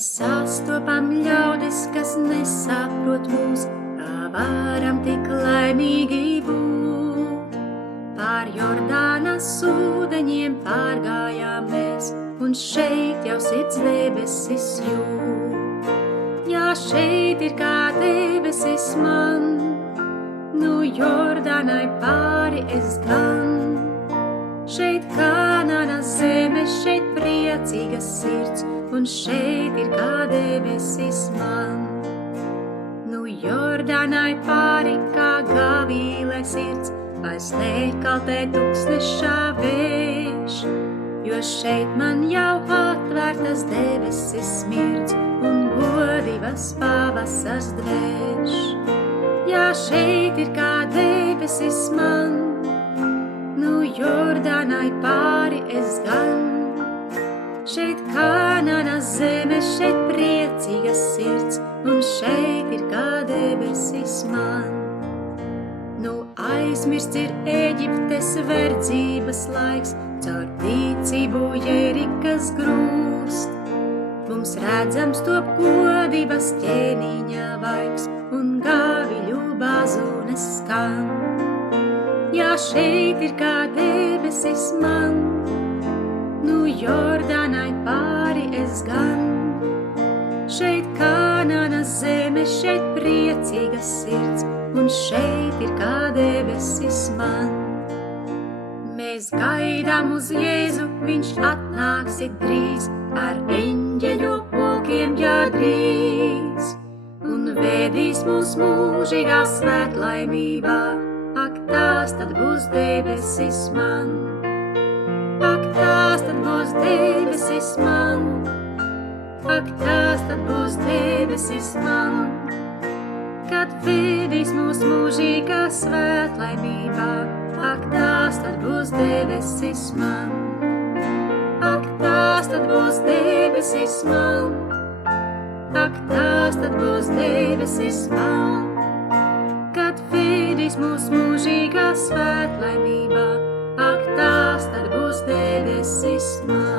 Mēs sastopam ļaudis, kas nesaprot mūs, kā varam tik laimīgi būt. Pār Jordānas ūdeņiem pārgājām mēs, un šeit jau sirds debesis jūt. Jā, šeit ir kā debesis man, nu Jordānai pāri es gan. Šeit Kanānas zeme, šeit priecīgas sirds, un šeit ir kā debesis man. Nu Jordānai pāri kā gavīlē sirds, vairs nekaltē tūkstnešā vējš, jo šeit man jau atvērtas debesis smirdz, un godības pavasars dvēš. Jā, šeit ir kā debesis man, nu Jordānai pāri es gan. Šeit Kanānas zeme, šeit priecīgas sirds, un šeit ir kā debesis man. Nu aizmirsts ir Ēģiptes verdzības laiks, caur ticību Jerikas grūst. Mums redzams top godības ķēniņa vaigs, un gaviļu bazunes skan. Jā, šeit ir kā debesis man, nu Jordānai pāri es gan. Šeit Kanānas zeme, šeit priecīgas sirds, un šeit ir kā debesis man. Mēs gaidām uz Jēzu, viņš atnāksit drīz, ar eņģeļu pulkiem jādrīz, un vēdīs mūs mūžīgā svētlaimībā. Ak, tās tad būs debesis man, ak, tās tad būs debesis man, ak, tās tad būs debesis man, kad vedīs mūs mūžīgā svētlaimībā. Ak, tās tad būs debesis man, ak, tās tad būs debesis man, ak, tās tad būs debesis man, kad vedīs mūs mūžīgā svētlaimībā. Ak, tās tad būs debesis man.